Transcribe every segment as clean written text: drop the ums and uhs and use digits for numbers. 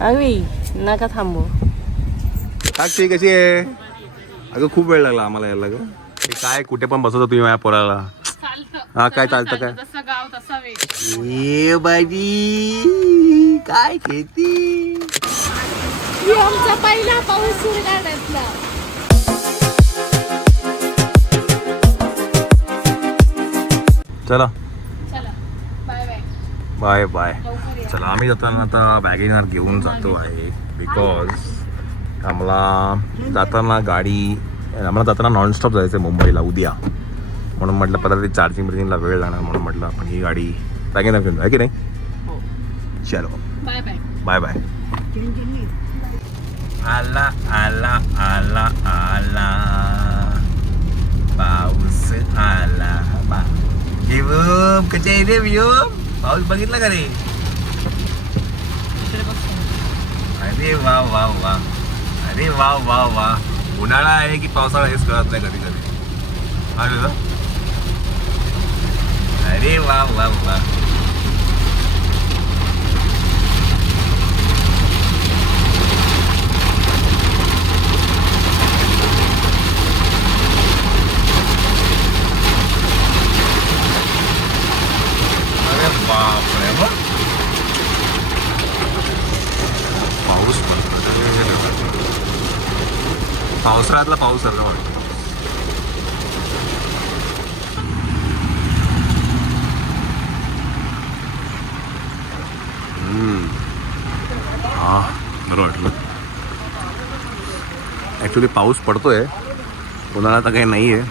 अगवी नका थांबू. साक्षी कशी आहे? अगं खूप वेळ लागला आम्हाला यायला ग. काय कुठे पण बसवतो तुम्ही माझ्या पोराला. हा काय चालतं काय? जसं गाव तसा वेश. ए बाजी काय खेती. आमचा पहिला पाऊस सुरगाड्यातला. चला चला बाय बाय. Bye bye. चला आम्ही जाताना आता वॅगनर घेऊन जातो आहे बिकॉज आम्हाला जाताना नॉनस्टॉप जायचं आहे मुंबईला उद्या. म्हणून म्हटलं परत चार्जिंगला वेळ लागणार म्हणून म्हटलं आपण ही गाडी वॅगनर घेऊन जाऊ आहे की नाही. चलो बाय बाय. Bye bye. आला आला आला आला पाऊस आला बा. विवम कसे आहे रे विवम? पाऊस बघितला का रे? अरे वा वा वा. अरे वा वा वा. उन्हाळा आहे की पावसाळा हेच कळत नाही कधी कधी. अरे वा वा वा. बापरे बघ पाऊस पावसाळ्यातला पाऊस सारखा वाटतो. हा बरं वाटलं. ॲक्च्युली पाऊस पडतोय, उन्हाळा तर काही नाही आहे,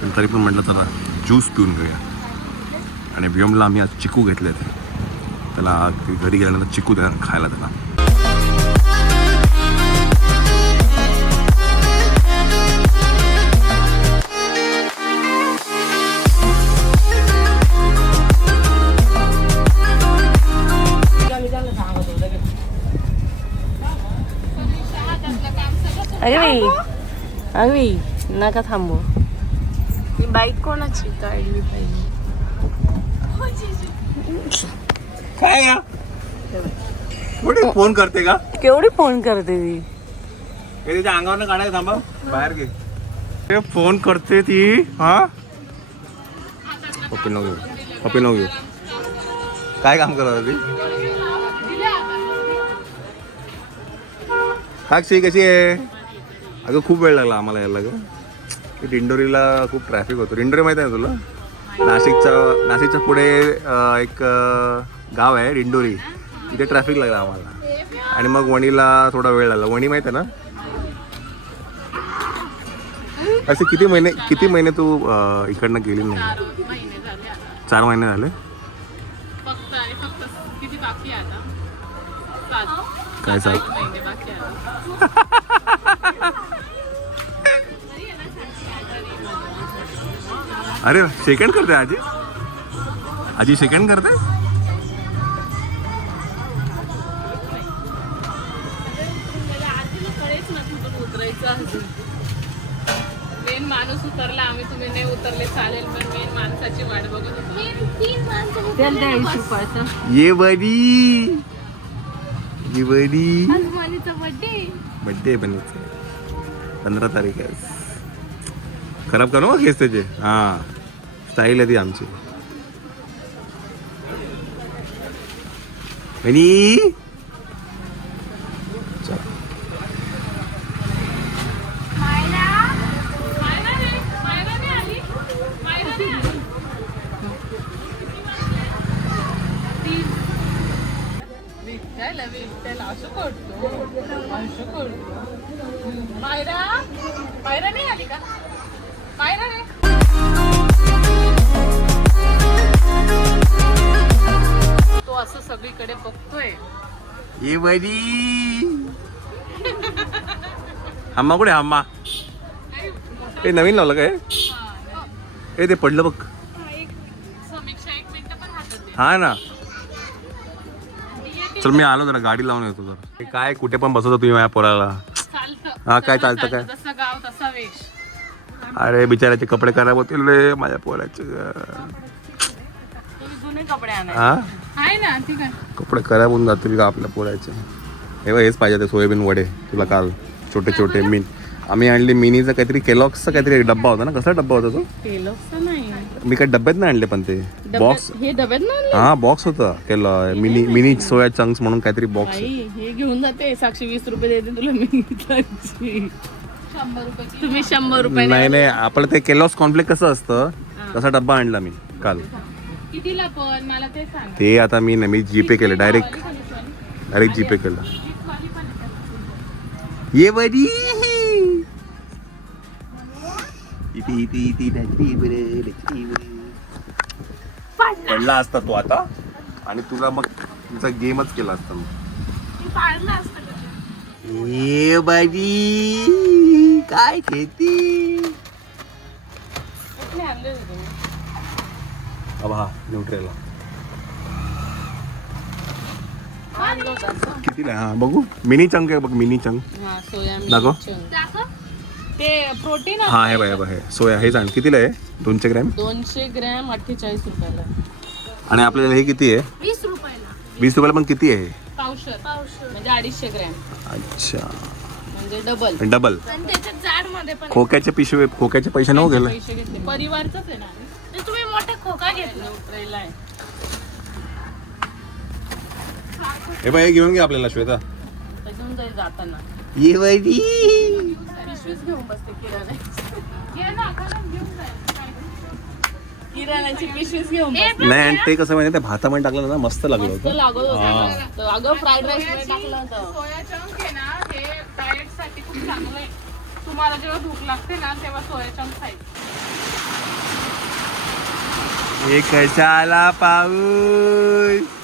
पण तरी पण म्हटलं चला ज्यूस पिऊन घेऊया. आणि व्योमला आम्ही आज चिकू घेतले आहेत. त्याला घरी गेल्यानंतर चिकू द्या खायला त्याला. अगवी नका थांबू. ही बाईक कोणाची काढली पाहिजे? काय का कुठे फोन करते का? केवढी फोन करते ती. हे तिच्या अंगावर काढायला थांबा बाहेर घे. ते फोन करते ती. हा पप्पी नको घेऊ, पप्पी नको घेऊ. काय काम करत होती? साक्षी कशी आहे? अगं खूप वेळ लागला आम्हाला यायला ग. दिंडोरीला खूप ट्रॅफिक होतं. दिंडोरी माहिती आहे ना तुला? नाशिकच्या पुढे एक गाव आहे दिंडोरी, तिथे ट्रॅफिक लागला आम्हाला. आणि मग वणीला थोडा वेळ लागला. वणी माहिती आहे ना? असे किती महिने तू इकडनं गेली नाही? 4 महिने झाले. काय सांग? अरे सेकंड करते आजी. आजी सेकंड करते. मेन माणूस उतरला, आम्ही तुम्ही नाही उतरले चालेल, पण मेन माणसाची वाट बघत होतो. ये बडी ये बडी. मनीचा बर्थडे बनीचा 15 तारीख आहे. खराब करू मग केस त्याचे. हा स्टाईल आहे ती आमची. बनी चला. मायरा नाही आली का? मायरा रे. तो असं सगळीकडे बघतोय. ये बडी. हम्मा कुठे? हम्मा ते नवीन लावलं काय? हे ते पडलं बघ. समीक्षा 1 मिनिट पण हातात दे. हा ना. चल मी आलो जरा गाडी लावून येतो जरा. काय कुठे पण बसवतो तुम्ही माझ्या पोराला. हा काय चालतं काय? जसं गाव तसा वेश. अरे बिचाराचे कपडे खराब होतील रे माझ्या पोराचे. जुने कपडे हा आहे ना, ठीक आहे. कपडे खराब होऊन जातील का आपल्या पोराचे. हे बघ, हेच पाहिजे ते सोयाबीन वडे तुला काल छोटे छोटे आम्ही आणले मिनीचा काहीतरी केलॉक्सचा काहीतरी डब्बा होता ना. कसला डब्बा होता तो? केलॉगचा नाही, मी काही डब्यात नाही आणले पण ते बॉक्स. हे डब्यात ना आणलं? हा बॉक्स होता मिनी सोया चंक्स म्हणून काहीतरी बॉक्स. हे घेऊन जाते. 720 रुपये देते तुला मी. 100 रुपये तुम्ही 100 रुपये नाही आपलं ते केलॉक्स कॉर्नफ्लेक्स कसं असतं तसा डब्बा आणला मी काल. कितीला पण मला ते सांग. ते आता मी जीपे केलं डायरेक्ट जीपे केलं. ये बडी पडला असता तो आता आणि तुला मग तुमचा गेमच केला असता. ये बाजी काय खेती अब हा न्यूट्रेला कितीला? हा बघू मिनी चंक आहे बघ. मिनी चंक दाखव. ते प्रोटीन हा हे बघ हे सोया हे सांग कितीला आहे? 200 ग्रॅम. 200 ग्रॅम 48 रुपयाला. आणि आपल्याला हे किती आहे? 20 रुपयाला. 20 रुपयाला पण किती आहे? पावशर म्हणजे 250 ग्रॅम. अच्छा म्हणजे डबल. आणि त्याच्यात जाड मध्ये पण खोक्याचे पैसे नव्हते गेले. पैसे घेतले परिवारच आहे ना. तुम्ही मोठा खोका घेतला न्यूट्रेला आहे. हे बाई घेऊन घे आपल्याला श्वेता. घेऊन जाईल जाताना. ये बाई पिशवीच घेऊन बसते किराण्याची पिशवीच घेऊन बसते. नाही आणि ते कसं माहिती ते भातामध्ये टाकलं ना मस्त लागलं मस्त होतं. लागत होतं. अगं फ्राईड राईस मध्ये टाकलं होतं. सोया चंक आहे ना, हे डाएट साठी खूप चांगलं आहे. तुम्हाला जेव्हा भूक लागते ना तेव्हा सोया चंक खायचं. हे कशाला पाऊस.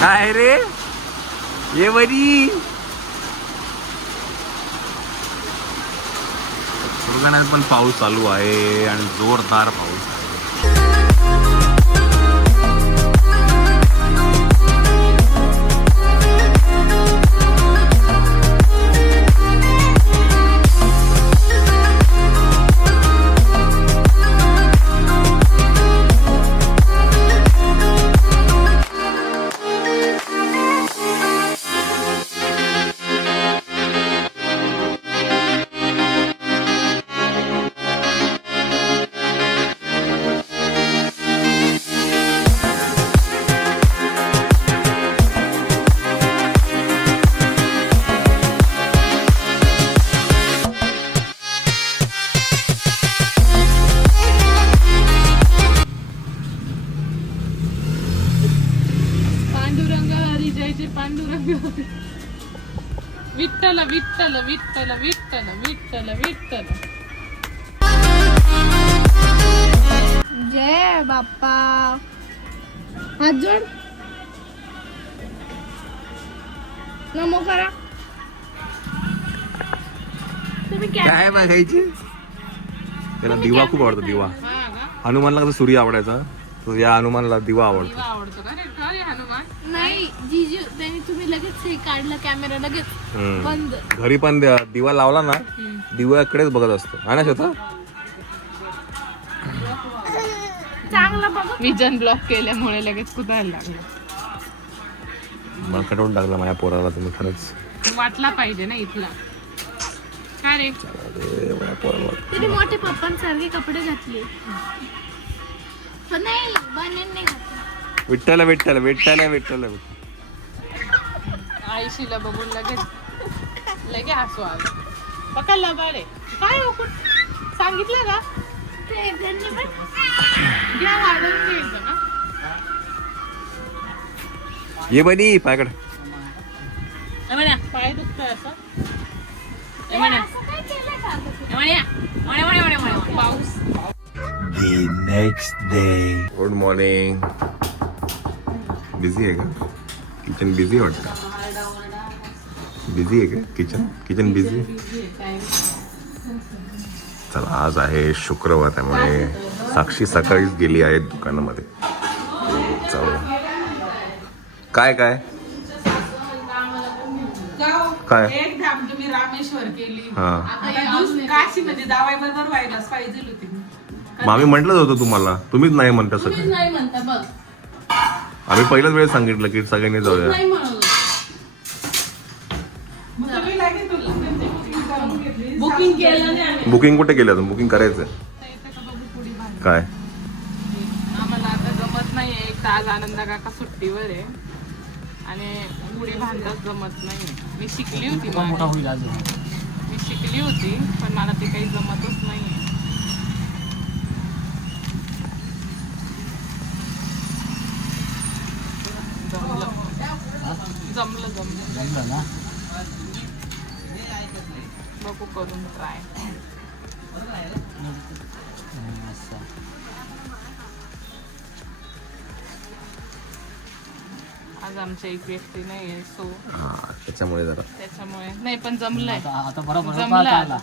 काय रे ये बरी. सुरगाण्यात पण पाऊस चालू आहे आणि जोरदार पाऊस आहे. पांडुरंग हरी जयचे पांडुरंग. विठ्ठल विठ्ठल विठ्ठल विठ्ठल विठ्ठल विठ्ठल. जय बाप्पा. हात जोड. नमो करा. तुम्ही काय बघायची? त्याला दिवा खूप आवडतो. दिवा हनुमानला कसं सूर्य आवडायचा तर या हनुमानला दिवा आवडतो. आवडतो का रे? का रे हनुमान? नाही जीजू त्यांनी तुम्ही लगेच हे काढलं कॅमेरा लगेच बंद. घरी पण दिवा लावला ना दिव्याकडेच बघत असतो. हा ना श्वेता? चांगलं बघ. विजन ब्लॉक केल्यामुळे लगेच कुदायला लागलं. मला कटवून टाकलं माझ्या पोराला तुम्ही खरंच. वाटला पाहिजे ना इथला. काय रे माझ्या पोराला तिने मोठे पप्पांसारखे कपडे घातले पण नाही बनेन नाही घातले. विठ्ठल विठ्ठल विठ्ठल विठ्ठल. आईशीला बघून लगे हसू आलं. पकडला बाळे. काय हो सांगितलं का? ते त्यांनी पण घ्या वाढून घ्यायचं ना. ये बनी पायकड. पाय दुखतोय असं. असं काय केलं का? पाऊस. The next day. Good morning. Busy आहे का किचन? बिझी वाटतं. बिझी आहे का किचन? Kitchen busy. चला आज आहे शुक्रवार त्यामुळे साक्षी सकाळीच गेली आहे दुकानामध्ये. चला काय काय काय एक धाम तुम्ही रामेश्वर केली. हा आता काशी मध्ये जावाय बरोबर व्हायलाच पाहिजे होती. आम्ही म्हटलंच होतं तुम्हाला, तुम्हीच नाही म्हणता तुम्हीच सगळे. नाही म्हणता बघ. आम्ही पहिल्याच वेळेस सांगितलं की सगळ्यांनी जाऊया. नाही म्हणलं. मग तुम्ही लगेच बुकिंग केलं नाही आम्ही. बुकिंग कुठे केलं अजून? बुकिंग करायचं काय? आम्हाला आता जमत नाहीये. एक तर आज आनंदा काका सुट्टीवर आहे आणि पुढे भांडत जमत नाहीये. मी शिकली होती मी शिकली होती पण मला ते काही जमतच नाहीये. जमलं बघू करून ट्राय. आज आमच्या एक व्यक्ती नाहीये सो हा त्याच्यामुळे जरा त्याच्यामुळे नाही पण जमलंय. आता बरोबर जमलं आता.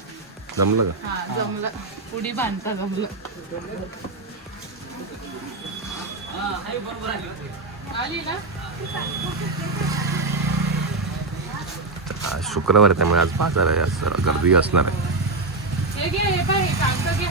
जमलं का? हा जमलं. पुढी बांधता जमलं. आली ना. आज शुक्रवार आहे त्यामुळे आज बाजार आहे, आज जरा गर्दी असणार आहे. हे घे हे पाय कागद घे.